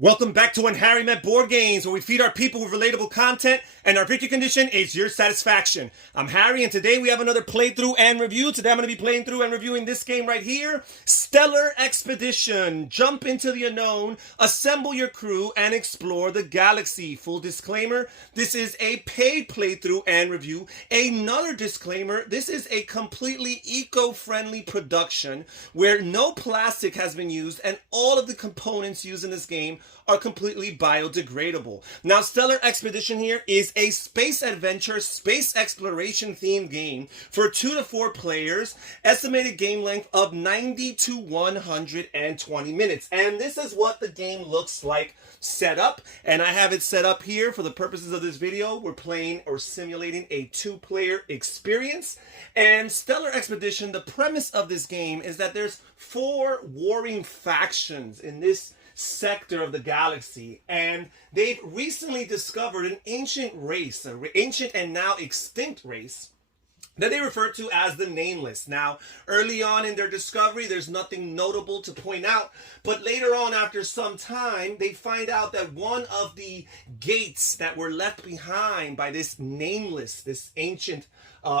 Welcome back to When Harry Met Board Games, where we feed our people with relatable content, and our victory condition is your satisfaction. I'm Harry, and today we have another playthrough and review. Today I'm going to be playing through and reviewing this game right here, Stellar Expedition. Jump into the unknown, assemble your crew, and explore the galaxy. Full disclaimer, this is a paid playthrough and review. Another disclaimer, this is a completely eco-friendly production where no plastic has been used, and all of the components used in this game are completely biodegradable. Now, Stellar Expedition here is a space adventure, space exploration themed game for 2 to 4 players, estimated game length of 90 to 120 minutes. And this is what the game looks like set up. And I have it set up here for the purposes of this video. We're playing or simulating a 2-player experience. And Stellar Expedition, the premise of this game is that there's 4 warring factions in this sector of the galaxy, and they've recently discovered an ancient race, an ancient and now extinct race that they refer to as the Nameless. Now, early on in their discovery, there's nothing notable to point out, but later on, after some time, they find out that one of the gates that were left behind by this Nameless, this ancient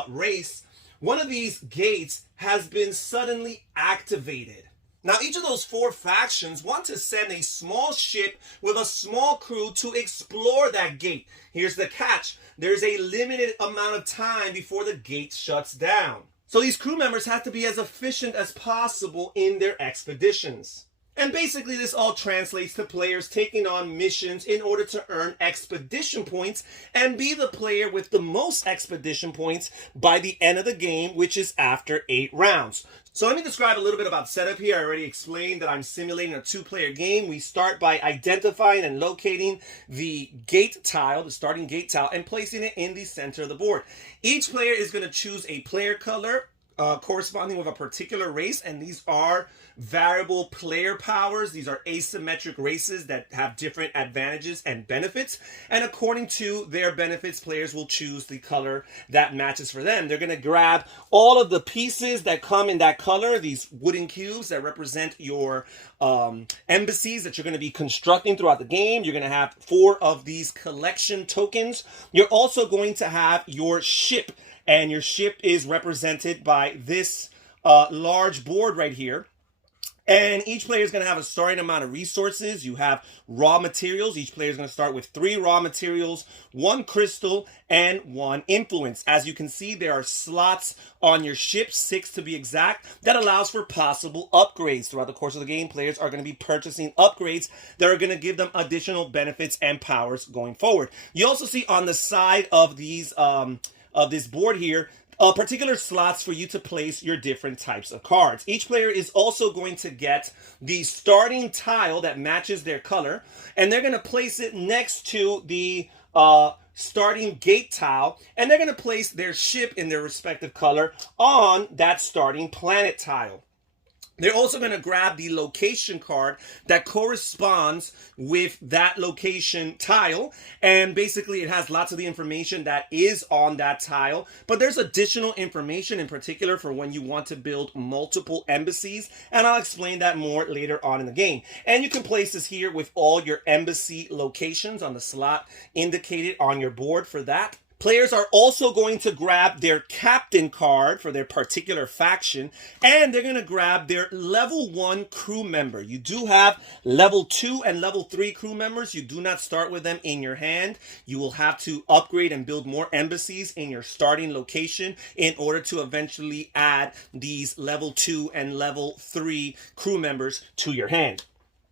race, one of these gates has been suddenly activated. Now, each of those 4 factions want to send a small ship with a small crew to explore that gate. Here's the catch. There's a limited amount of time before the gate shuts down. So these crew members have to be as efficient as possible in their expeditions. And basically this all translates to players taking on missions in order to earn expedition points and be the player with the most expedition points by the end of the game, which is after 8 rounds. So let me describe a little bit about setup here. I already explained that I'm simulating a 2-player game. We start by identifying and locating the gate tile, the starting gate tile, and placing it in the center of the board. Each player is going to choose a player color corresponding with a particular race, and these are variable player powers. These are asymmetric races that have different advantages and benefits, and according to their benefits, players will choose the color that matches for them. They're going to grab all of the pieces that come in that color, these wooden cubes that represent your embassies that you're going to be constructing throughout the game. You're going to have 4 of these collection tokens. You're also going to have your ship, and your ship is represented by this large board right here. And each player is going to have a starting amount of resources. You have raw materials. Each player is going to start with 3 raw materials, 1 crystal, and 1 influence. As you can see, there are slots on your ship, 6 to be exact, that allows for possible upgrades. Throughout the course of the game, players are going to be purchasing upgrades that are going to give them additional benefits and powers going forward. You also see on the side of these of this board here, particular slots for you to place your different types of cards. Each player is also going to get the starting tile that matches their color, and they're going to place it next to the starting gate tile, and they're going to place their ship in their respective color on that starting planet tile. They're also going to grab the location card that corresponds with that location tile. And basically it has lots of the information that is on that tile. But there's additional information in particular for when you want to build multiple embassies. And I'll explain that more later on in the game. And you can place this here with all your embassy locations on the slot indicated on your board for that. Players are also going to grab their captain card for their particular faction, and they're going to grab their level 1 crew member. You do have level 2 and level 3 crew members. You do not start with them in your hand. You will have to upgrade and build more embassies in your starting location in order to eventually add these level 2 and level 3 crew members to your hand.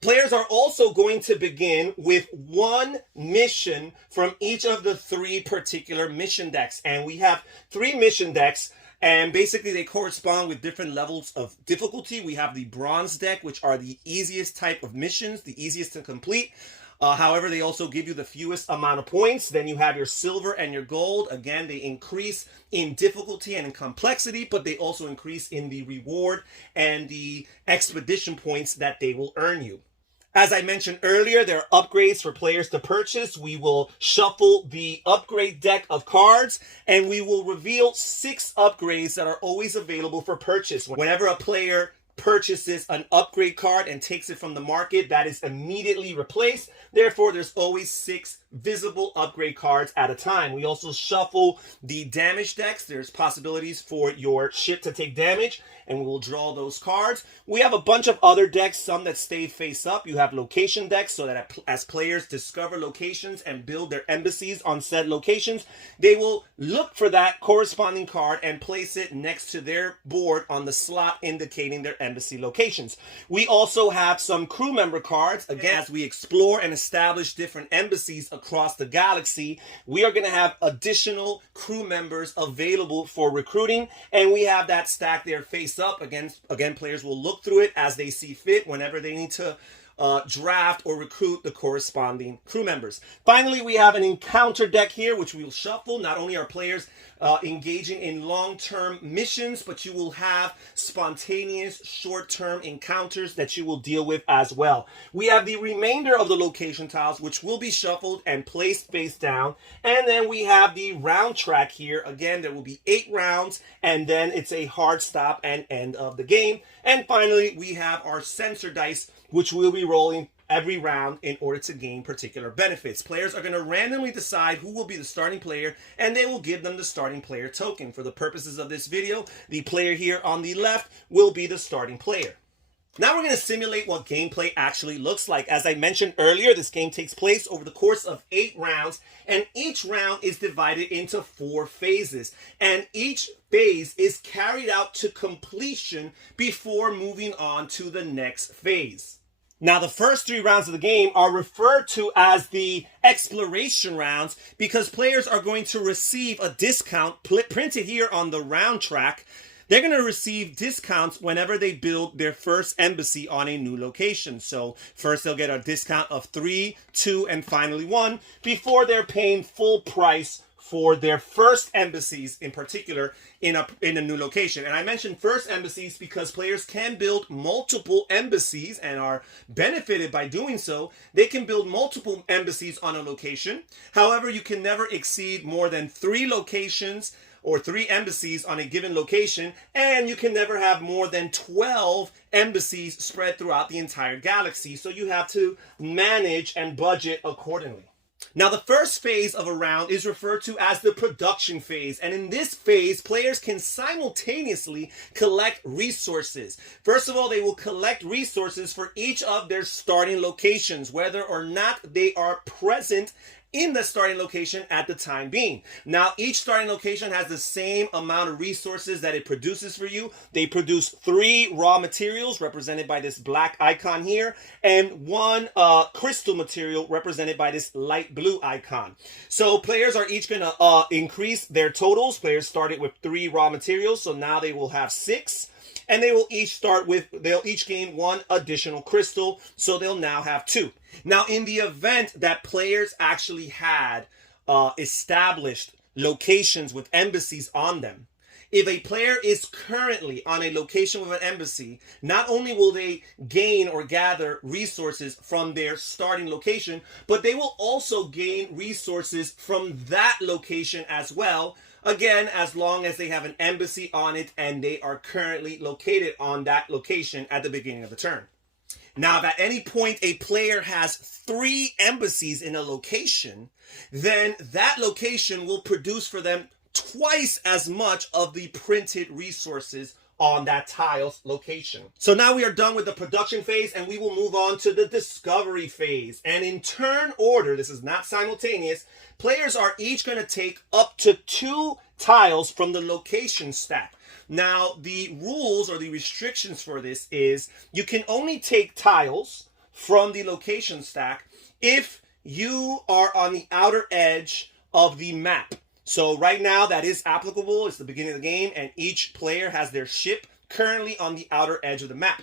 Players are also going to begin with 1 mission from each of the 3 particular mission decks. And we have 3 mission decks, and basically they correspond with different levels of difficulty. We have the bronze deck, which are the easiest type of missions, the easiest to complete. However, they also give you the fewest amount of points. Then you have your silver and your gold. Again, they increase in difficulty and in complexity, but they also increase in the reward and the expedition points that they will earn you. As I mentioned earlier, there are upgrades for players to purchase. We will shuffle the upgrade deck of cards, and we will reveal 6 upgrades that are always available for purchase. Whenever a player purchases an upgrade card and takes it from the market, that is immediately replaced. Therefore, there's always 6 visible upgrade cards at a time. We also shuffle the damage decks. There's possibilities for your ship to take damage, and we will draw those cards. We have a bunch of other decks, some that stay face up. You have location decks, so that as players discover locations and build their embassies on said locations, they will look for that corresponding card and place it next to their board on the slot indicating their embassy locations. We also have some crew member cards. Again, as we explore and establish different embassies across the galaxy, we are going to have additional crew members available for recruiting, and we have that stack there face up. Again, players will look through it as they see fit whenever they need to draft or recruit the corresponding crew members. Finally, we have an encounter deck here, which we will shuffle. Not only are players engaging in long-term missions, but you will have spontaneous short-term encounters that you will deal with as well. We have the remainder of the location tiles, which will be shuffled and placed face down. And then we have the round track here. Again, there will be 8 rounds, and then it's a hard stop and end of the game. And finally, we have our sensor dice, which we'll be rolling every round in order to gain particular benefits. Players are going to randomly decide who will be the starting player, and they will give them the starting player token. For the purposes of this video, the player here on the left will be the starting player. Now we're going to simulate what gameplay actually looks like. As I mentioned earlier, this game takes place over the course of 8 rounds, and each round is divided into 4 phases. And each phase is carried out to completion before moving on to the next phase. Now, the first 3 rounds of the game are referred to as the exploration rounds because players are going to receive a discount printed here on the round track. They're going to receive discounts whenever they build their first embassy on a new location. So first they'll get a discount of 3, 2, and finally 1 before they're paying full price for their first embassies, in particular in a new location. And I mentioned first embassies because players can build multiple embassies and are benefited by doing so. They can build multiple embassies on a location. However, you can never exceed more than 3 locations or 3 embassies on a given location, and you can never have more than 12 embassies spread throughout the entire galaxy. So you have to manage and budget accordingly. Now, the first phase of a round is referred to as the production phase. And in this phase, players can simultaneously collect resources. First of all, they will collect resources for each of their starting locations, whether or not they are present in the starting location at the time being. Now, each starting location has the same amount of resources that it produces for you. They produce 3 raw materials represented by this black icon here, and 1 crystal material represented by this light blue icon. So players are each going to increase their totals. Players started with 3 raw materials, so now they will have 6. And they will they'll each gain 1 additional crystal, so they'll now have 2. Now, in the event that players actually had established locations with embassies on them, if a player is currently on a location with an embassy, not only will they gain or gather resources from their starting location, but they will also gain resources from that location as well. Again, as long as they have an embassy on it and they are currently located on that location at the beginning of the turn. Now, if at any point a player has 3 embassies in a location, then that location will produce for them twice as much of the printed resources on that tile's location. So now we are done with the production phase, and we will move on to the discovery phase. And in turn order, this is not simultaneous, players are each going to take up to 2 tiles from the location stack. Now, the rules or the restrictions for this is you can only take tiles from the location stack if you are on the outer edge of the map. So right now that is applicable. It's the beginning of the game, and each player has their ship currently on the outer edge of the map.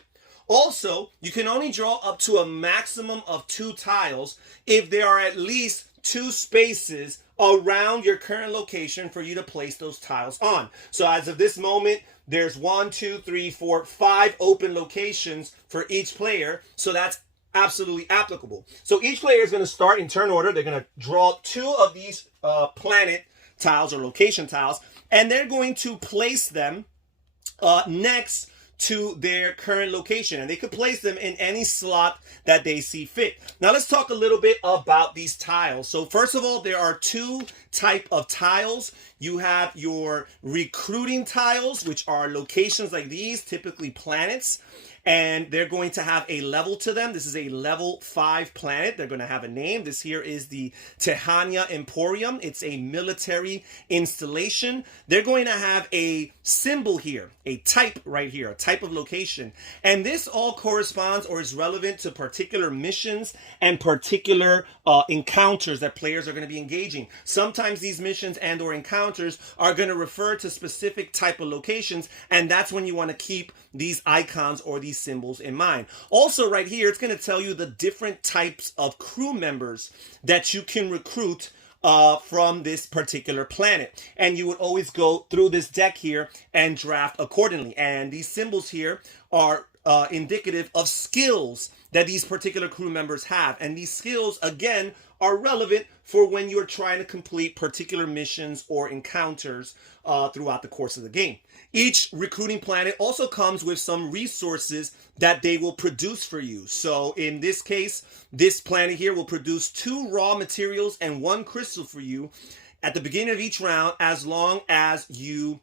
Also, you can only draw up to a maximum of 2 tiles if there are at least 2 spaces around your current location for you to place those tiles on. So as of this moment, there's 1, 2, 3, 4, 5 open locations for each player. So that's absolutely applicable. So each player is going to start in turn order. They're going to draw 2 of these planet tiles or location tiles, and they're going to place them next to their current location, and they could place them in any slot that they see fit. Now let's talk a little bit about these tiles. So first of all, there are two type of tiles. You have your recruiting tiles, which are locations like these, typically planets, and they're going to have a level to them. This is a level 5 planet. They're going to have a name. This here is the Tihania Emporium. It's a military installation. They're going to have a symbol here, a type right here, a type of location. And this all corresponds or is relevant to particular missions and particular encounters that players are going to be engaging. Sometimes these missions and or encounters are going to refer to specific type of locations, and that's when you want to keep these icons or these symbols in mind. Also right here, it's going to tell you the different types of crew members that you can recruit from this particular planet. And you would always go through this deck here and draft accordingly. And these symbols here are indicative of skills that these particular crew members have. And these skills, again, are relevant for when you're trying to complete particular missions or encounters throughout the course of the game. Each recruiting planet also comes with some resources that they will produce for you. So in this case, this planet here will produce 2 raw materials and 1 crystal for you at the beginning of each round, as long as you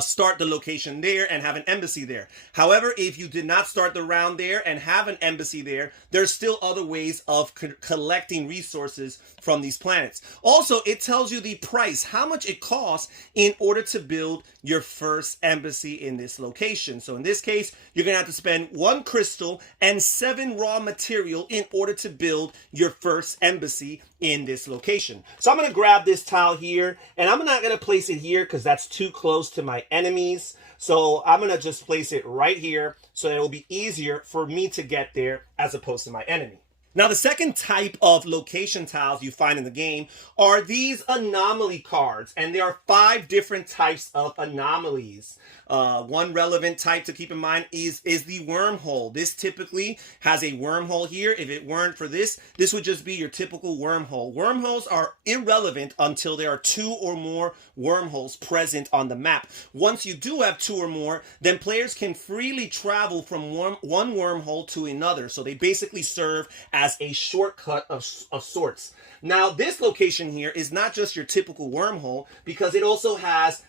start the location there and have an embassy there. However, if you did not start the round there and have an embassy there, there's still other ways of collecting resources from these planets. Also, it tells you the price, how much it costs in order to build your first embassy in this location. So in this case, you're going to have to spend 1 crystal and 7 raw material in order to build your first embassy in this location. So I'm going to grab this tile here, and I'm not going to place it here because that's too close to my enemies. So I'm going to just place it right here so that it will be easier for me to get there as opposed to my enemy. Now, the second type of location tiles you find in the game are these anomaly cards, and there are 5 different types of anomalies. One relevant type to keep in mind is the wormhole. This typically has a wormhole here. If it weren't for this, this would just be your typical wormhole. Wormholes are irrelevant until there are 2 or more wormholes present on the map. Once you do have 2 or more, then players can freely travel from one wormhole to another. So they basically serve as a shortcut of sorts. Now, this location here is not just your typical wormhole, because it also has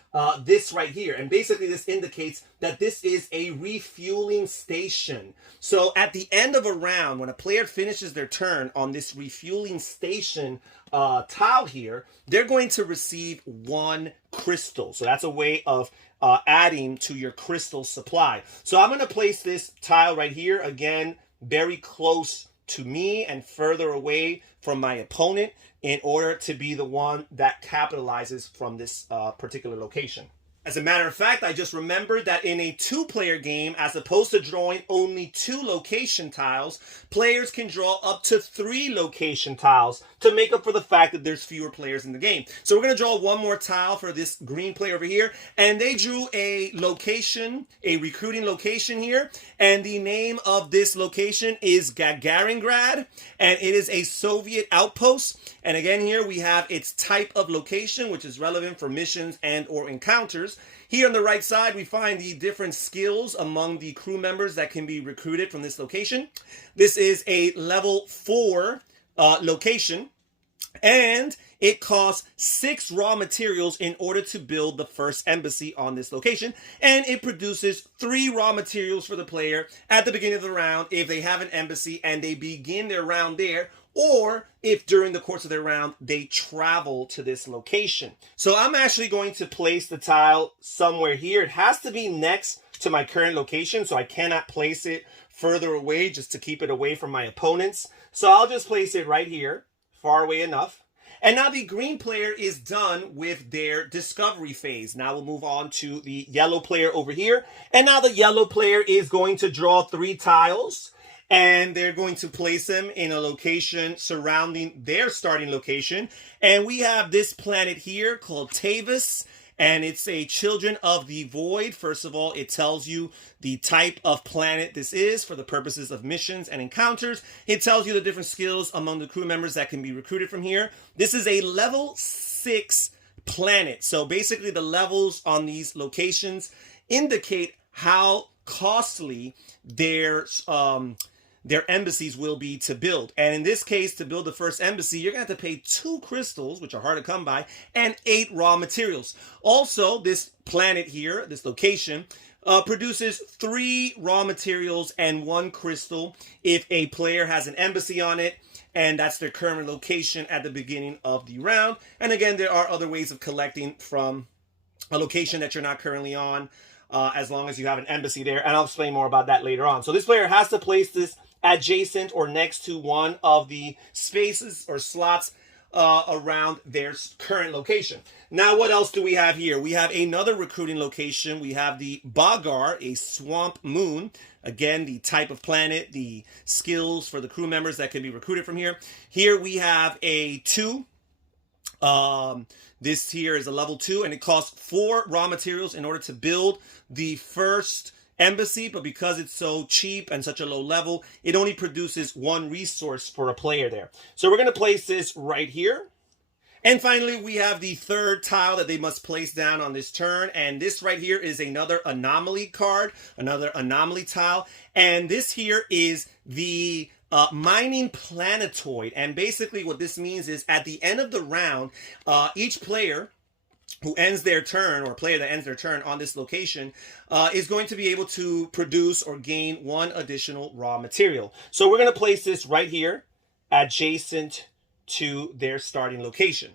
this right here. And basically this indicates that this is a refueling station. So at the end of a round, when a player finishes their turn on this refueling station tile here, they're going to receive 1 crystal. So that's a way of adding to your crystal supply. So I'm going to place this tile right here, again, very close to me and further away from my opponent, in order to be the one that capitalizes from this particular location. As a matter of fact, I just remembered that in a 2-player game, as opposed to drawing only 2 location tiles, players can draw up to 3 location tiles to make up for the fact that there's fewer players in the game. So we're going to draw 1 more tile for this green player over here, and they drew a location, a recruiting location here, and the name of this location is Gagaringrad, and it is a Soviet outpost. And again, here we have its type of location, which is relevant for missions and or encounters. Here on the right side, we find the different skills among the crew members that can be recruited from this location. This is a level 4 location, and it costs 6 raw materials in order to build the first embassy on this location, and it produces 3 raw materials for the player at the beginning of the round if they have an embassy and they begin their round there, or if during the course of their round they travel to this location. So I'm actually going to place the tile somewhere here. It has to be next to my current location, so I cannot place it further away just to keep it away from my opponents. So I'll just place it right here, far away enough. And now the green player is done with their discovery phase. Now we'll move on to the yellow player over here. And now the yellow player is going to draw 3 tiles, and they're going to place them in a location surrounding their starting location. And we have this planet here called Tavis, and it's a Children of the Void. First of all, it tells you the type of planet this is for the purposes of missions and encounters. It tells you the different skills among the crew members that can be recruited from here. This is a level 6 planet. So basically the levels on these locations indicate how costly their embassies will be to build. And in this case, to build the first embassy, you're going to have to pay 2 crystals, which are hard to come by, and 8 raw materials. Also, this planet here, this location, produces 3 raw materials and 1 crystal if a player has an embassy on it, and that's their current location at the beginning of the round. And again, there are other ways of collecting from a location that you're not currently on, as long as you have an embassy there, and I'll explain more about that later on. So this player has to place this adjacent or next to one of the spaces or slots around their current location. Now, what else do we have here? We have another recruiting location. We have the Bagar, a swamp moon. Again, the type of planet, the skills for the crew members that can be recruited from here. Here we have a 2. This here is a level 2, and it costs 4 raw materials in order to build the first embassy, but because it's so cheap and such a low level, it only produces 1 resource for a player there. So we're going to place this right here. And finally, we have the 3rd tile that they must place down on this turn. And this right here is another anomaly card, another anomaly tile. And this here is the mining planetoid. And basically what this means is at the end of the round, each player who ends their turn, or a player that ends their turn on this location, is going to be able to produce or gain 1 additional raw material. So we're going to place this right here, adjacent to their starting location.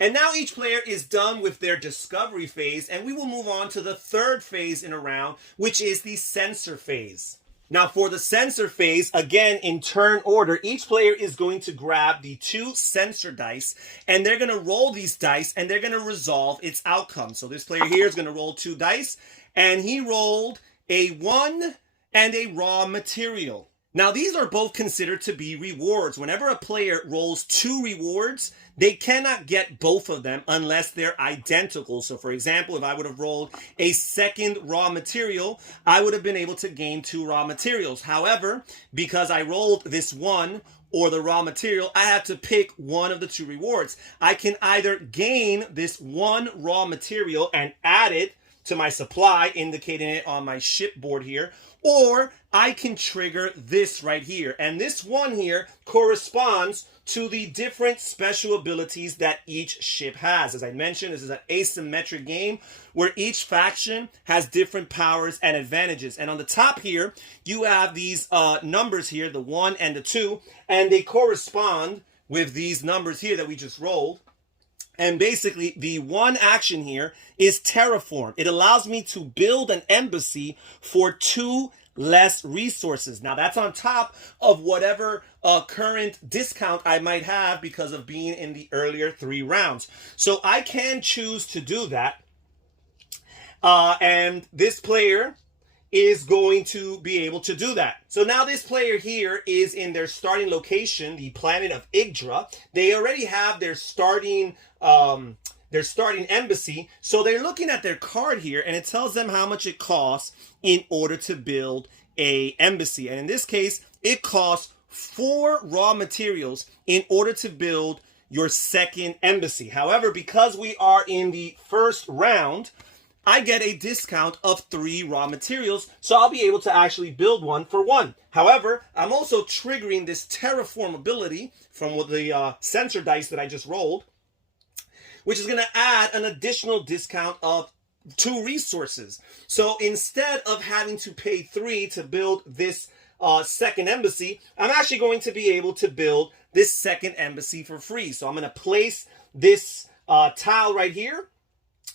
And now each player is done with their discovery phase, and we will move on to the 3rd phase in a round, which is the sensor phase. Now, for the sensor phase, again, in turn order, each player is going to grab the 2 sensor dice, and they're going to roll these dice, and they're going to resolve its outcome. So this player here is going to roll 2 dice, and he rolled a 1 and a raw material. Now, these are both considered to be rewards. Whenever a player rolls 2 rewards, they cannot get both of them unless they're identical. So, for example, if I would have rolled a 2nd raw material, I would have been able to gain 2 raw materials. However, because I rolled this 1 or the raw material, I have to pick one of the 2 rewards. I can either gain this 1 raw material and add it to my supply, indicating it on my shipboard here, or I can trigger this right here. And this 1 here corresponds to the different special abilities that each ship has. As I mentioned, this is an asymmetric game where each faction has different powers and advantages. And on the top here, you have these numbers here, the 1 and the 2, and they correspond with these numbers here that we just rolled. And basically, the 1 action here is Terraform. It allows me to build an embassy for 2 less resources. Now, that's on top of whatever current discount I might have because of being in the earlier 3 rounds. So I can choose to do that. And this player is going to be able to do that. So now this player here is in their starting location, the planet of Yggdra. They already have their starting embassy. So they're looking at their card here, and it tells them how much it costs in order to build a embassy. And in this case, it costs 4 raw materials in order to build your 2nd embassy. However, because we are in the 1st round, I get a discount of 3 raw materials, so I'll be able to actually build 1 for 1. However, I'm also triggering this Terraform ability from the sensor dice that I just rolled, which is going to add an additional discount of 2 resources. So instead of having to pay 3 to build this 2nd embassy, I'm actually going to be able to build this 2nd embassy for free. So I'm going to place this tile right here,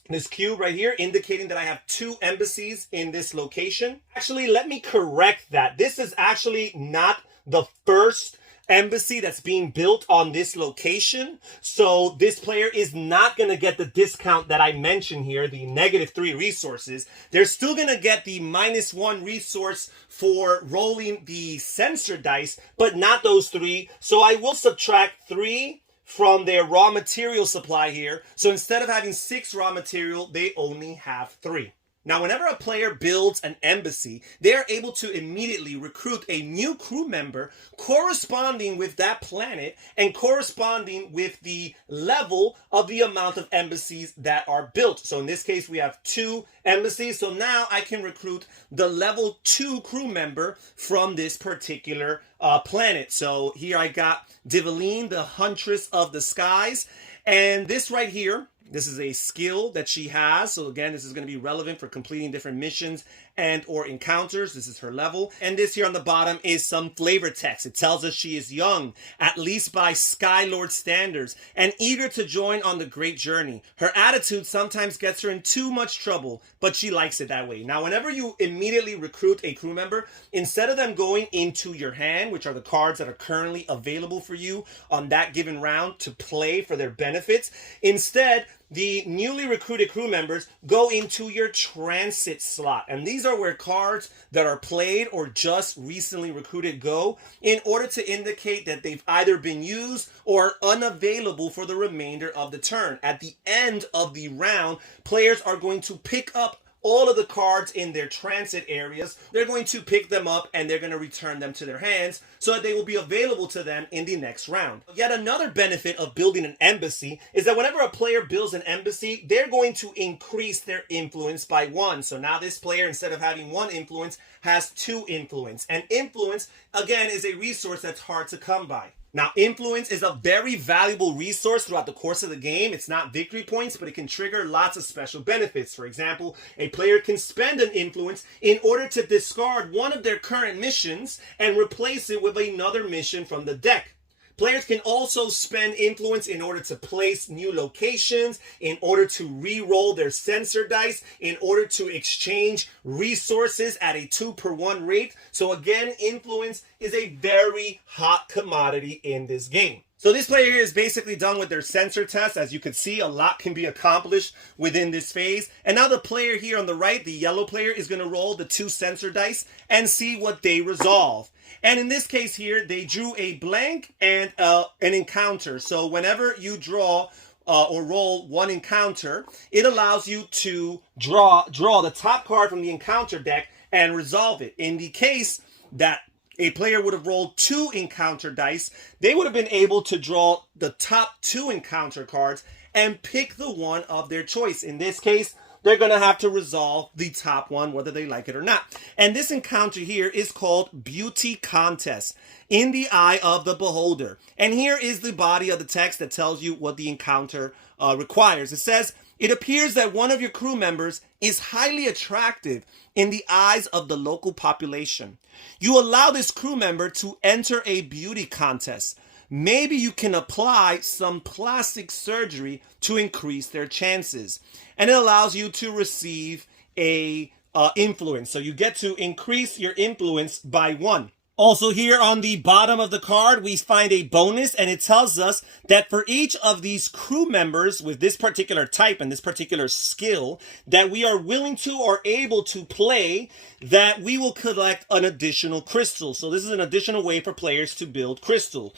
this cube right here, indicating that I have 2 embassies in this location. Actually, let me correct that. This is actually not the first embassy that's being built on this location. So this player is not going to get the discount that I mentioned here, the -3 resources. They're still going to get the -1 resource for rolling the sensor dice, but not those 3. So I will subtract 3 from their raw material supply here. So instead of having 6 raw material, they only have 3. Now, whenever a player builds an embassy, they are able to immediately recruit a new crew member corresponding with that planet and corresponding with the level of the amount of embassies that are built. So in this case, we have 2 embassies. So now I can recruit the level 2 crew member from this particular planet. So here I got Diviline the Huntress of the Skies. And this right here, this is a skill that she has. So again, this is going to be relevant for completing different missions and or encounters. This is her level. And this here on the bottom is some flavor text. It tells us she is young, at least by Skylord standards, and eager to join on the great journey. Her attitude sometimes gets her in too much trouble, but she likes it that way. Now, whenever you immediately recruit a crew member, instead of them going into your hand, which are the cards that are currently available for you on that given round to play for their benefits, instead, the newly recruited crew members go into your transit slot. And these are where cards that are played or just recently recruited go in order to indicate that they've either been used or are unavailable for the remainder of the turn. At the end of the round, players are going to pick up all of the cards in their transit areas. They're going to pick them up and they're going to return them to their hands so that they will be available to them in the next round. Yet another benefit of building an embassy is that whenever a player builds an embassy, they're going to increase their influence by 1. So now this player, instead of having 1 influence, has 2 influence. And influence, again, is a resource that's hard to come by. Now, influence is a very valuable resource throughout the course of the game. It's not victory points, but it can trigger lots of special benefits. For example, a player can spend an influence in order to discard one of their current missions and replace it with another mission from the deck. Players can also spend influence in order to place new locations, in order to re-roll their sensor dice, in order to exchange resources at a 2-per-1 rate. So again, influence is a very hot commodity in this game. So this player here is basically done with their sensor test. As you can see, a lot can be accomplished within this phase. And now the player here on the right, the yellow player, is going to roll the 2 sensor dice and see what they resolve. And in this case here, they drew a blank and an encounter. So whenever you draw or roll 1 encounter, it allows you to draw the top card from the encounter deck and resolve it. In the case that a player would have rolled 2 encounter dice, they would have been able to draw the top 2 encounter cards and pick the one of their choice. In this case, they're going to have to resolve the top one, whether they like it or not. And this encounter here is called Beauty Contest, in the eye of the beholder. And here is the body of the text that tells you what the encounter requires. It says, it appears that one of your crew members is highly attractive in the eyes of the local population. You allow this crew member to enter a beauty contest. Maybe you can apply some plastic surgery to increase their chances. And it allows you to receive a influence. So you get to increase your influence by 1. Also here on the bottom of the card, we find a bonus, and it tells us that for each of these crew members with this particular type and this particular skill that we are willing to or able to play, that we will collect an additional crystal. So this is an additional way for players to build crystal.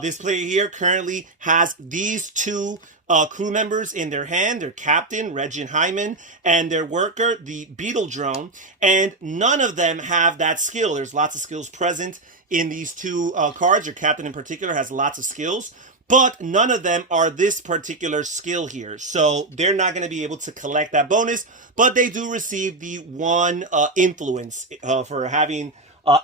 This player here currently has these 2 crew members in their hand, their captain, Regin Hyman, and their worker, the Beetle Drone, and none of them have that skill. There's lots of skills present in these 2 cards. Your captain in particular has lots of skills, but none of them are this particular skill here. So they're not going to be able to collect that bonus, but they do receive the 1 influence for having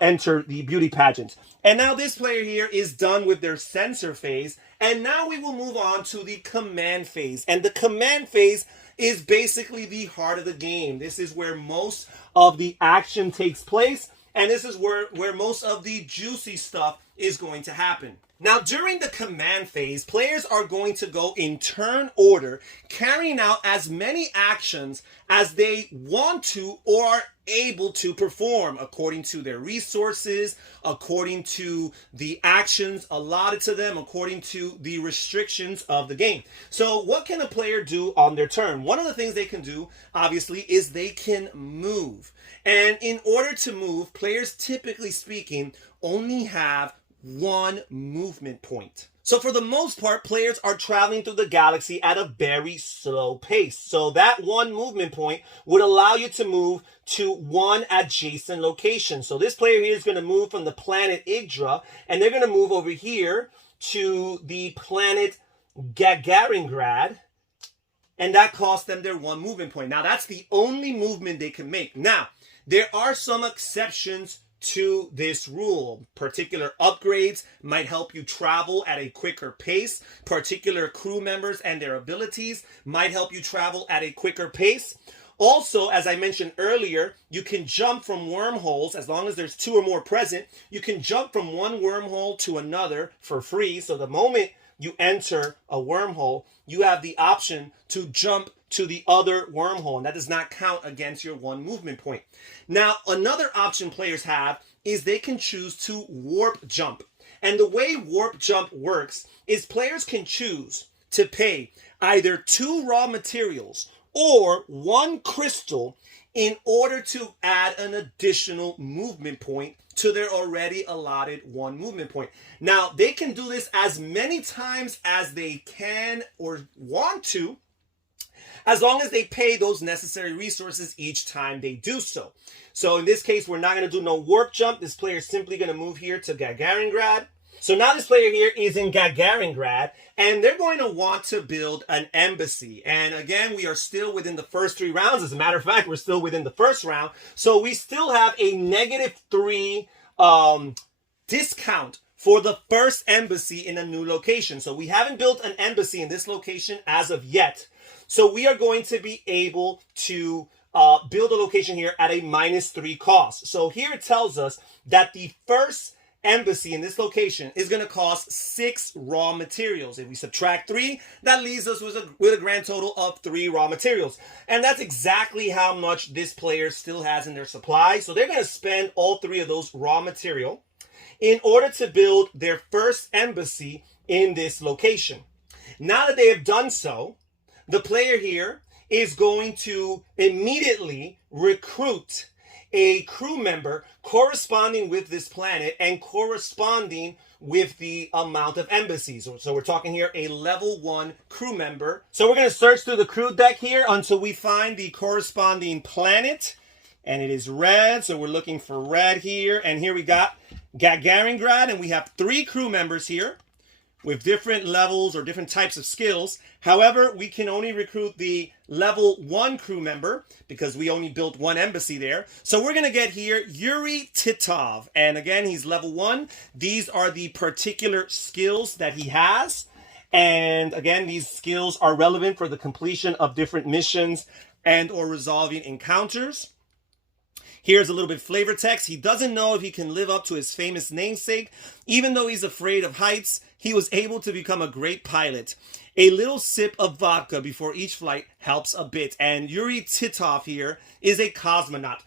enter the beauty pageant. And now this player here is done with their sensor phase. And now we will move on to the command phase. And the command phase is basically the heart of the game. This is where most of the action takes place. And this is where most of the juicy stuff is going to happen. Now, during the command phase, players are going to go in turn order, carrying out as many actions as they want to or are able to perform according to their resources, according to the actions allotted to them, according to the restrictions of the game. So what can a player do on their turn? One of the things they can do, obviously, is they can move. And in order to move, players, typically speaking, only have 1 movement point. So for the most part, players are traveling through the galaxy at a very slow pace. So that 1 movement point would allow you to move to 1 adjacent location. So this player here is going to move from the planet Yggdra, and they're going to move over here to the planet Gagaringrad, and that costs them their 1 movement point. Now, that's the only movement they can make. Now, there are some exceptions to this rule. Particular upgrades might help you travel at a quicker pace. Particular crew members and their abilities might help you travel at a quicker pace. Also, as I mentioned earlier, you can jump from wormholes as long as there's 2 or more present. You can jump from one wormhole to another for free. So the moment you enter a wormhole, you have the option to jump to the other wormhole, and that does not count against your 1 movement point. Now, another option players have is they can choose to warp jump. And the way warp jump works is players can choose to pay either 2 raw materials or 1 crystal in order to add an additional movement point to their already allotted 1 movement point. Now, they can do this as many times as they can or want to, as long as they pay those necessary resources each time they do so. So in this case, we're not going to do no warp jump. This player is simply going to move here to Gagaringrad. So now this player here is in Gagaringrad, and they're going to want to build an embassy. And again, we are still within the first 3 rounds. As a matter of fact, we're still within the first round. So we still have a -3 discount for the first embassy in a new location. So we haven't built an embassy in this location as of yet. So we are going to be able to build a location here at a -3 cost. So here it tells us that the first embassy in this location is going to cost 6 raw materials. If we subtract 3, that leaves us with a grand total of 3 raw materials. And that's exactly how much this player still has in their supply. So they're going to spend all 3 of those raw material in order to build their first embassy in this location. Now that they have done so, the player here is going to immediately recruit a crew member corresponding with this planet and corresponding with the amount of embassies. So we're talking here a level 1 crew member. So we're going to search through the crew deck here until we find the corresponding planet. And it is red, so we're looking for red here. And here we got Gagaringrad, and we have 3 crew members here with different levels or different types of skills. However, we can only recruit the level 1 crew member because we only built 1 embassy there. So we're going to get here Yuri Titov. And again, he's level 1. These are the particular skills that he has. And again, these skills are relevant for the completion of different missions and or resolving encounters. Here's a little bit flavor text. He doesn't know if he can live up to his famous namesake. Even though he's afraid of heights, he was able to become a great pilot. A little sip of vodka before each flight helps a bit. And Yuri Titov here is a cosmonaut.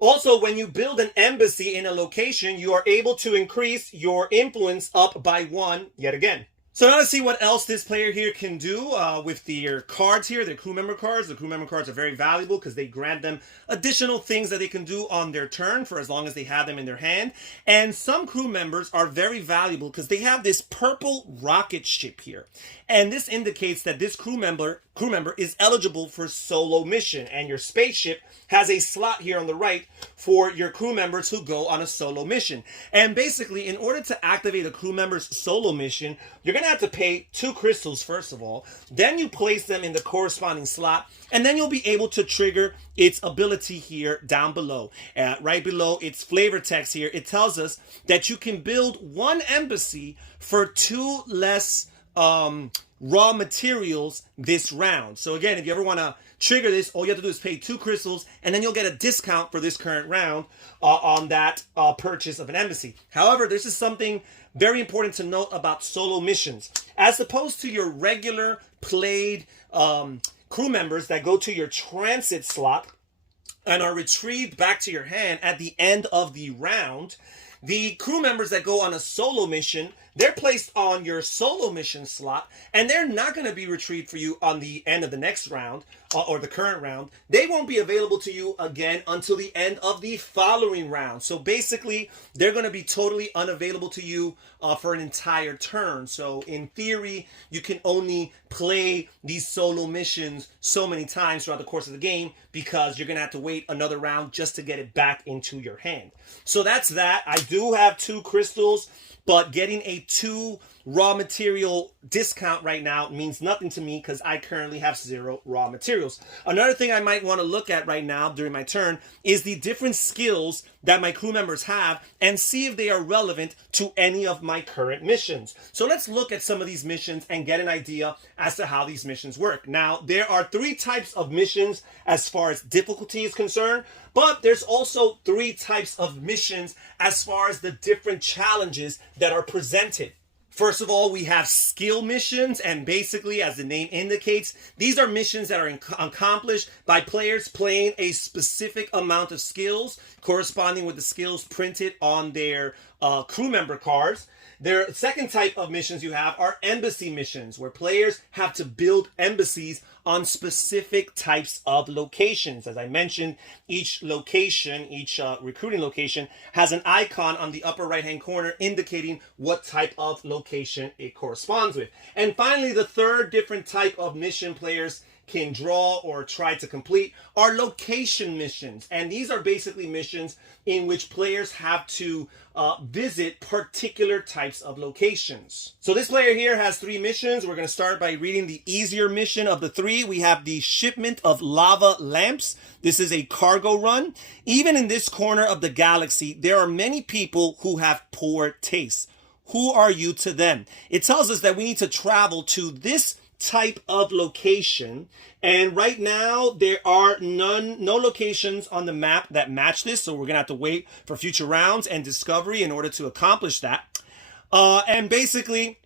Also, when you build an embassy in a location, you are able to increase your influence up by 1 yet again. So now let's see what else this player here can do with their cards here, their crew member cards. The crew member cards are very valuable because they grant them additional things that they can do on their turn for as long as they have them in their hand. And some crew members are very valuable because they have this purple rocket ship here. And this indicates that this crew member is eligible for solo mission. And your spaceship has a slot here on the right for your crew members who go on a solo mission. And basically, in order to activate a crew member's solo mission, you're going to have to pay 2 crystals first of all. Then you place them in the corresponding slot. And then you'll be able to trigger its ability here down below. Right below its flavor text here, it tells us that you can build 1 embassy for 2 less raw materials this round. So again, if you ever want to trigger this, all you have to do is pay 2 crystals, and then you'll get a discount for this current round on that purchase of an embassy. However, this is something very important to note about solo missions. As opposed to your regular played crew members that go to your transit slot, and are retrieved back to your hand at the end of the round. The crew members that go on a solo mission, they're placed on your solo mission slot, and they're not going to be retrieved for you on the end of the next round or the current round. They won't be available to you again until the end of the following round. So basically, they're going to be totally unavailable to you for an entire turn. So in theory, you can only play these solo missions so many times throughout the course of the game because you're going to have to wait another round just to get it back into your hand. So that's that. I do have 2 crystals, but getting a 2 raw material discount right now means nothing to me because I currently have 0 raw materials. Another thing I might want to look at right now during my turn is the different skills that my crew members have and see if they are relevant to any of my current missions. So let's look at some of these missions and get an idea as to how these missions work. Now, there are 3 types of missions as far as difficulty is concerned, but there's also 3 types of missions as far as the different challenges that are presented. First of all, we have skill missions, and basically, as the name indicates, these are missions that are accomplished by players playing a specific amount of skills corresponding with the skills printed on their crew member cards. The second type of missions you have are embassy missions, where players have to build embassies on specific types of locations. As I mentioned, each location, each recruiting location has an icon on the upper right-hand corner indicating what type of location it corresponds with. And finally, the third different type of mission players can draw or try to complete are location missions. And these are basically missions in which players have to visit particular types of locations. So this player here has 3 missions. We're going to start by reading the easier mission of the 3. We have the shipment of lava lamps. This is a cargo run. Even in this corner of the galaxy, there are many people who have poor taste. Who are you to them? It tells us that we need to travel to this type of location, and right now there are no locations on the map that match this, so we're gonna have to wait for future rounds and discovery in order to accomplish that. And basically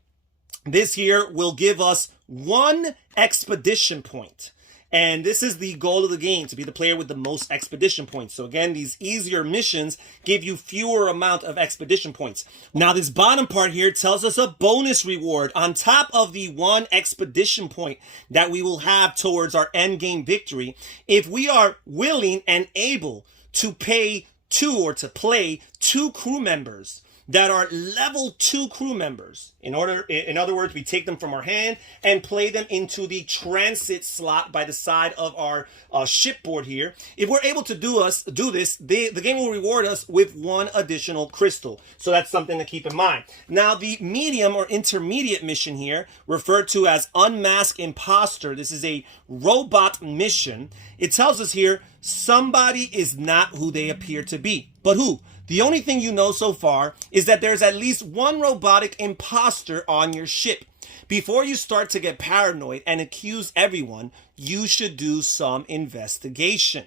this here will give us 1 expedition point. And this is the goal of the game, to be the player with the most expedition points. So again, these easier missions give you fewer amount of expedition points. Now this bottom part here tells us a bonus reward on top of the 1 expedition point that we will have towards our end game victory if we are willing and able to pay 2 or to play 2 crew members that are level 2 crew members. In other words, we take them from our hand and play them into the transit slot by the side of our shipboard here. If we're able to do this, the game will reward us with 1 additional crystal. So that's something to keep in mind. Now, the medium or intermediate mission here, referred to as Unmask Imposter, this is a robot mission. It tells us here, somebody is not who they appear to be. But who? The only thing you know so far is that there's at least 1 robotic imposter on your ship. Before you start to get paranoid and accuse everyone, you should do some investigation.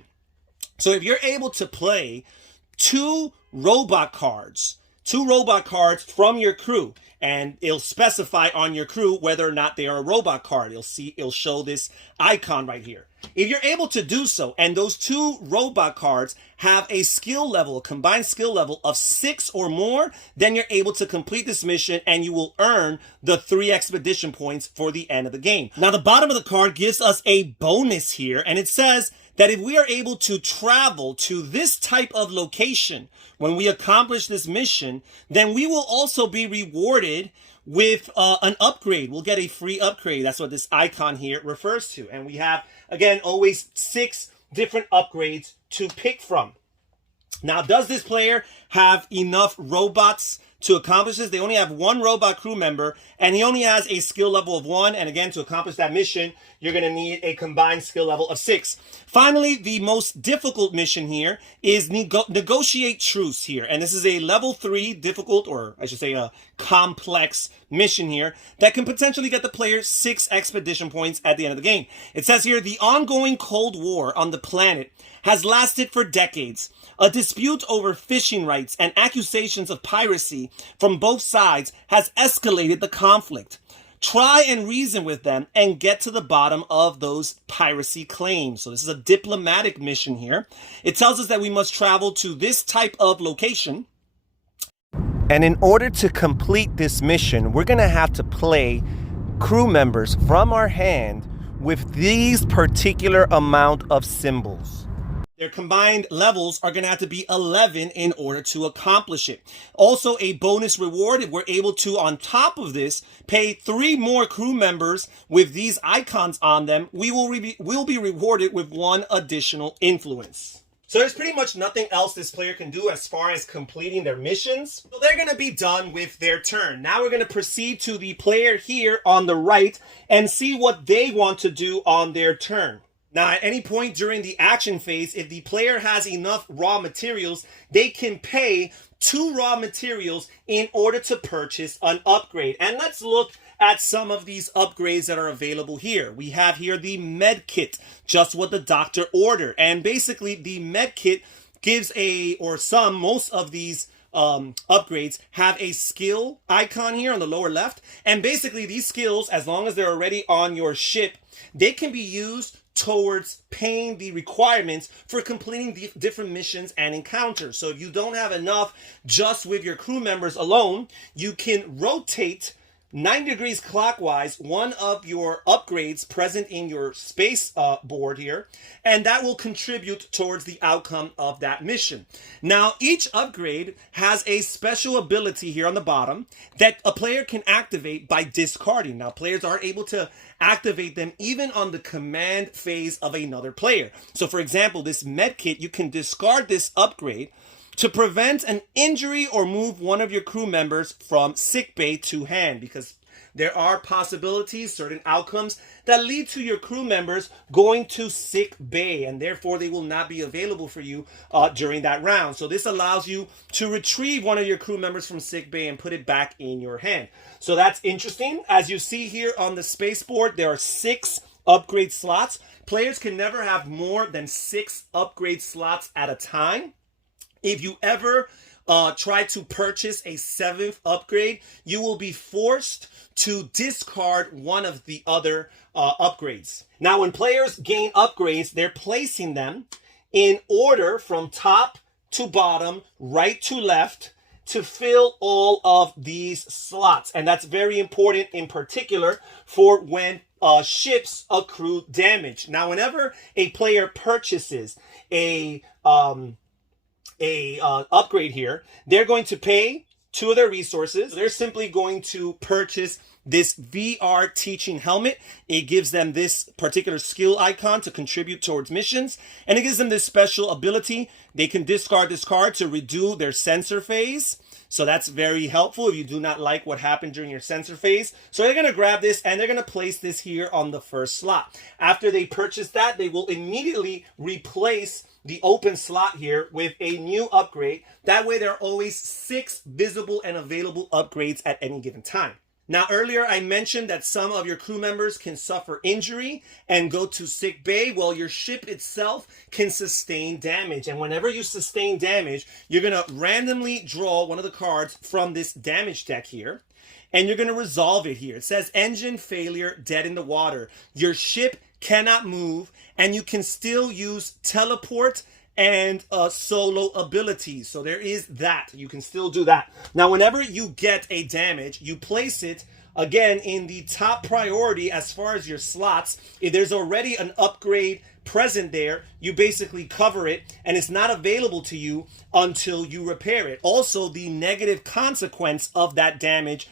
So if you're able to play 2 robot cards from your crew, and it'll specify on your crew whether or not they are a robot card. It'll show this icon right here. If you're able to do so, and those 2 robot cards have a skill level, a combined skill level of 6 or more, then you're able to complete this mission and you will earn the 3 expedition points for the end of the game. Now, the bottom of the card gives us a bonus here, and it says that if we are able to travel to this type of location when we accomplish this mission, then we will also be rewarded with an upgrade. We'll get a free upgrade. That's what this icon here refers to. And we have, again, always 6 different upgrades to pick from. Now, does this player have enough robots to accomplish this? They only have 1 robot crew member, and he only has a skill level of 1. And again, to accomplish that mission, you're going to need a combined skill level of 6. Finally, the most difficult mission here is negotiate truce here. And this is a level 3 difficult, or I should say a complex mission here that can potentially get the player 6 expedition points at the end of the game. It says here, the ongoing Cold War on the planet has lasted for decades. A dispute over fishing rights and accusations of piracy from both sides has escalated the conflict. try and reason with them and get to the bottom of those piracy claims. So this is a diplomatic mission here. It tells us that we must travel to this type of location. And in order to complete this mission, we're going to have to play crew members from our hand with these particular amount of symbols. Their combined levels are going to have to be 11 in order to accomplish it. Also, a bonus reward, if we're able to, on top of this, pay 3 more crew members with these icons on them, we'll be rewarded with 1 additional influence. So there's pretty much nothing else this player can do as far as completing their missions. So they're going to be done with their turn. Now we're going to proceed to the player here on the right and see what they want to do on their turn. Now, at any point during the action phase, if the player has enough raw materials, they can pay 2 raw materials in order to purchase an upgrade. And let's look at some of these upgrades that are available here. We have here the med kit, just what the doctor ordered. And basically, the med kit gives most of these upgrades have a skill icon here on the lower left. And basically, these skills, as long as they're already on your ship, they can be used towards paying the requirements for completing the different missions and encounters. So if you don't have enough just with your crew members alone, you can rotate 90 degrees clockwise one of your upgrades present in your space board here, and that will contribute towards the outcome of that mission. Now, each upgrade has a special ability here on the bottom that a player can activate by discarding. Now, players are able to activate them even on the command phase of another player. So, for example, this medkit, you can discard this upgrade to prevent an injury or move one of your crew members from sickbay to hand, because there are possibilities, certain outcomes that lead to your crew members going to sick bay, and therefore they will not be available for you during that round. So this allows you to retrieve one of your crew members from sick bay and put it back in your hand. So that's interesting. As you see here on the spaceport, there are 6 upgrade slots. Players can never have more than 6 upgrade slots at a time. If you ever try to purchase a 7th upgrade, you will be forced to discard one of the other upgrades. Now, when players gain upgrades, they're placing them in order from top to bottom, right to left, to fill all of these slots. And that's very important in particular for when ships accrue damage. Now, whenever a player purchases a upgrade here, they're going to pay 2 of their resources. They're simply going to purchase this VR teaching helmet. It gives them this particular skill icon to contribute towards missions, and it gives them this special ability. They can discard this card to redo their sensor phase. So that's very helpful if you do not like what happened during your sensor phase. So they're going to grab this and they're going to place this here on the first slot. After they purchase that, they will immediately replace the open slot here with a new upgrade. That way there are always 6 visible and available upgrades at any given time. Now, earlier I mentioned that some of your crew members can suffer injury and go to sick bay. Well, your ship itself can sustain damage. And whenever you sustain damage, you're going to randomly draw one of the cards from this damage deck here, and you're going to resolve it here. It says engine failure, dead in the water. Your ship cannot move, and you can still use teleport and solo abilities. So there is that. You can still do that. Now, whenever you get a damage, you place it again in the top priority as far as your slots. If there's already an upgrade present there, you basically cover it, and it's not available to you until you repair it. Also, the negative consequence of that damage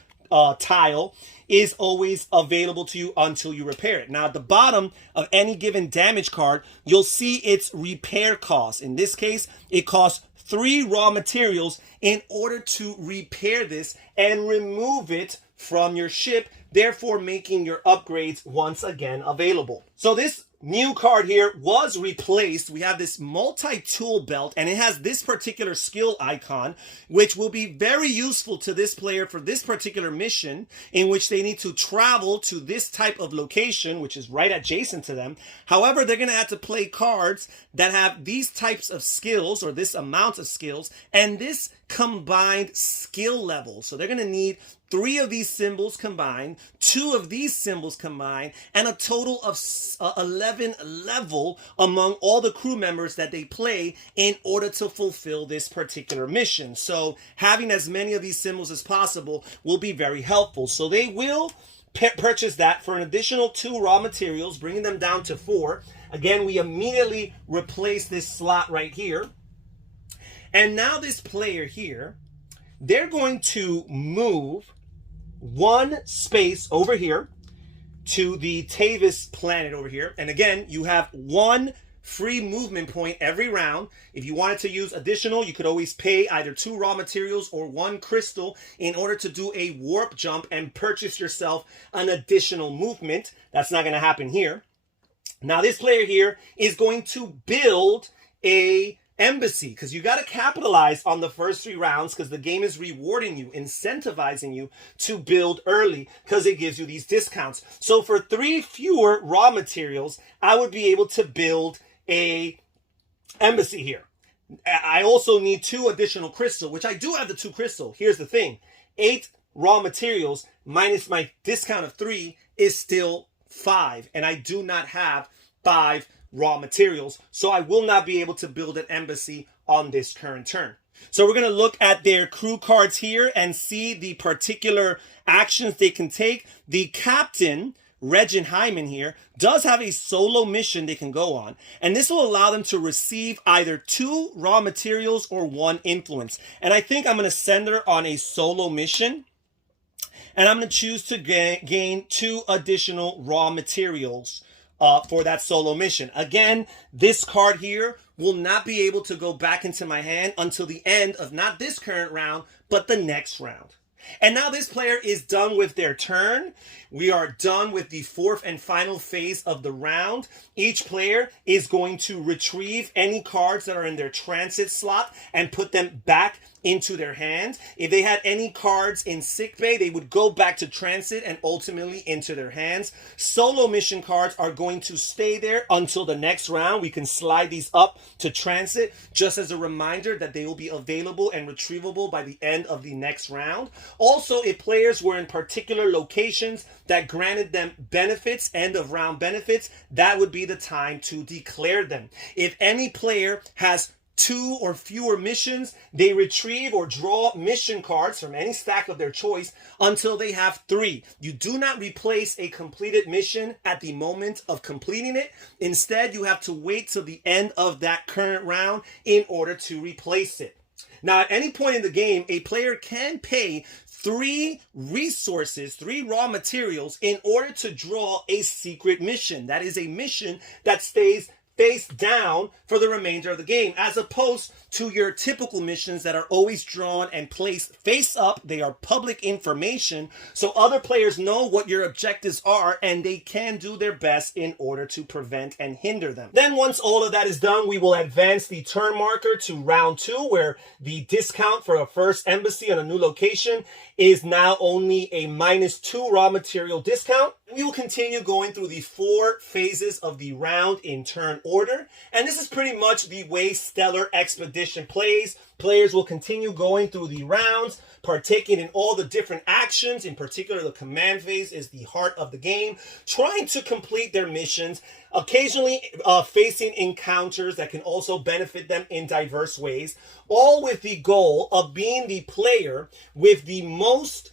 tile is always available to you until you repair it. Now, at the bottom of any given damage card, you'll see its repair cost. In this case, it costs 3 raw materials in order to repair this and remove it from your ship, therefore making your upgrades once again available. So this new card here was replaced. We have this multi-tool belt, and it has this particular skill icon, which will be very useful to this player for this particular mission, in which they need to travel to this type of location, which is right adjacent to them. However, they're going to have to play cards that have these types of skills, or this amount of skills, and this combined skill level. So they're going to need 3 of these symbols combined, 2 of these symbols combined, and a total of 11 level among all the crew members that they play in order to fulfill this particular mission. So having as many of these symbols as possible will be very helpful. So they will purchase that for an additional 2 raw materials, bringing them down to 4. Again, we immediately replace this slot right here. And now this player here, they're going to move 1 space over here to the Tavis planet over here. And again, you have 1 free movement point every round. If you wanted to use additional, you could always pay either 2 raw materials or 1 crystal in order to do a warp jump and purchase yourself an additional movement. That's not going to happen here. Now this player here is going to build a embassy, because you got to capitalize on the first 3 rounds, because the game is rewarding you, incentivizing you to build early, because it gives you these discounts. So for 3 fewer raw materials, I would be able to build a embassy here. I also need 2 additional crystal, which I do have the 2 crystal. Here's the thing: 8 raw materials minus my discount of 3 is still 5, and I do not have 5 raw materials, so I will not be able to build an embassy on this current turn. So we're going to look at their crew cards here and see the particular actions they can take. The captain, Regin Hyman here, does have a solo mission they can go on, and this will allow them to receive either 2 raw materials or 1 influence. And I think I'm going to send her on a solo mission, and I'm going to choose to gain 2 additional raw materials for that solo mission. Again, this card here will not be able to go back into my hand until the end of not this current round, but the next round. And now this player is done with their turn. We are done with the 4th and final phase of the round. Each player is going to retrieve any cards that are in their transit slot and put them back into their hand. If they had any cards in sickbay, they would go back to transit and ultimately into their hands. Solo mission cards are going to stay there until the next round. We can slide these up to transit just as a reminder that they will be available and retrievable by the end of the next round. Also, if players were in particular locations that granted them benefits, end of round benefits, that would be the time to declare them. If any player has 2 or fewer missions, they retrieve or draw mission cards from any stack of their choice until they have 3. You do not replace a completed mission at the moment of completing it. Instead, you have to wait till the end of that current round in order to replace it. Now, at any point in the game, a player can pay 3 resources, 3 raw materials, in order to draw a secret mission. That is a mission that stays face down for the remainder of the game, as opposed to your typical missions that are always drawn and placed face up. They are public information, so other players know what your objectives are, and they can do their best in order to prevent and hinder them. Then once all of that is done, we will advance the turn marker to round 2, where the discount for a first embassy on a new location is now only a -2 raw material discount. We will continue going through the 4 phases of the round in turn order, and this is pretty much the way Stellar Expedition plays. Players will continue going through the rounds, partaking in all the different actions. In particular, the command phase is the heart of the game, trying to complete their missions, occasionally facing encounters that can also benefit them in diverse ways, all with the goal of being the player with the most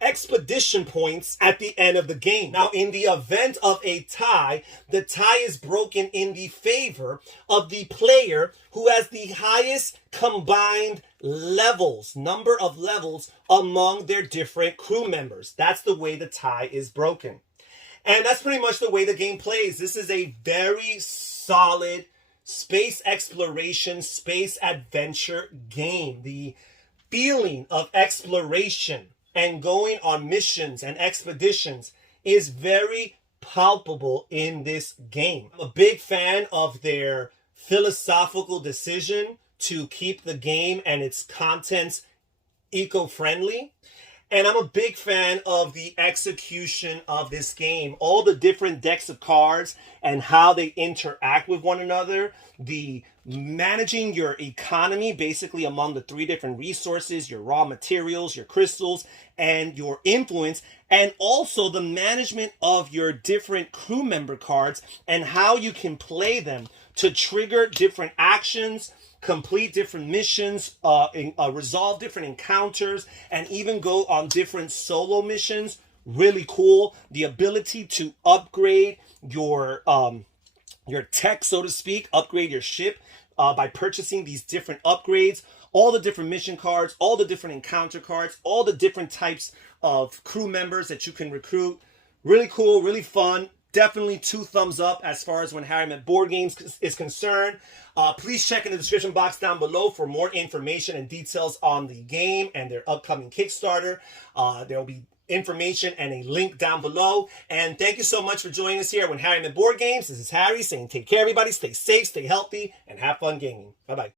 expedition points at the end of the game. Now, in the event of a tie, the tie is broken in the favor of the player who has the highest combined levels, number of levels among their different crew members. That's the way the tie is broken. And that's pretty much the way the game plays. This is a very solid space exploration, space adventure game. The feeling of exploration and going on missions and expeditions is very palpable in this game. I'm a big fan of their philosophical decision to keep the game and its contents eco-friendly. And I'm a big fan of the execution of this game. All the different decks of cards and how they interact with one another. The managing your economy basically among the three different resources, your raw materials, your crystals, and your influence. And also the management of your different crew member cards and how you can play them to trigger different actions, complete different missions, resolve different encounters, and even go on different solo missions. Really cool. The ability to upgrade your tech, so to speak, upgrade your ship by purchasing these different upgrades, all the different mission cards, all the different encounter cards, all the different types of crew members that you can recruit. Really cool, really fun. Definitely 2 thumbs up as far as When Harry Met Board Games is concerned. Please check in the description box down below for more information and details on the game and their upcoming Kickstarter. There will be information and a link down below. And thank you so much for joining us here at When Harry Met Board Games. This is Harry saying take care, everybody. Stay safe, stay healthy, and have fun gaming. Bye-bye.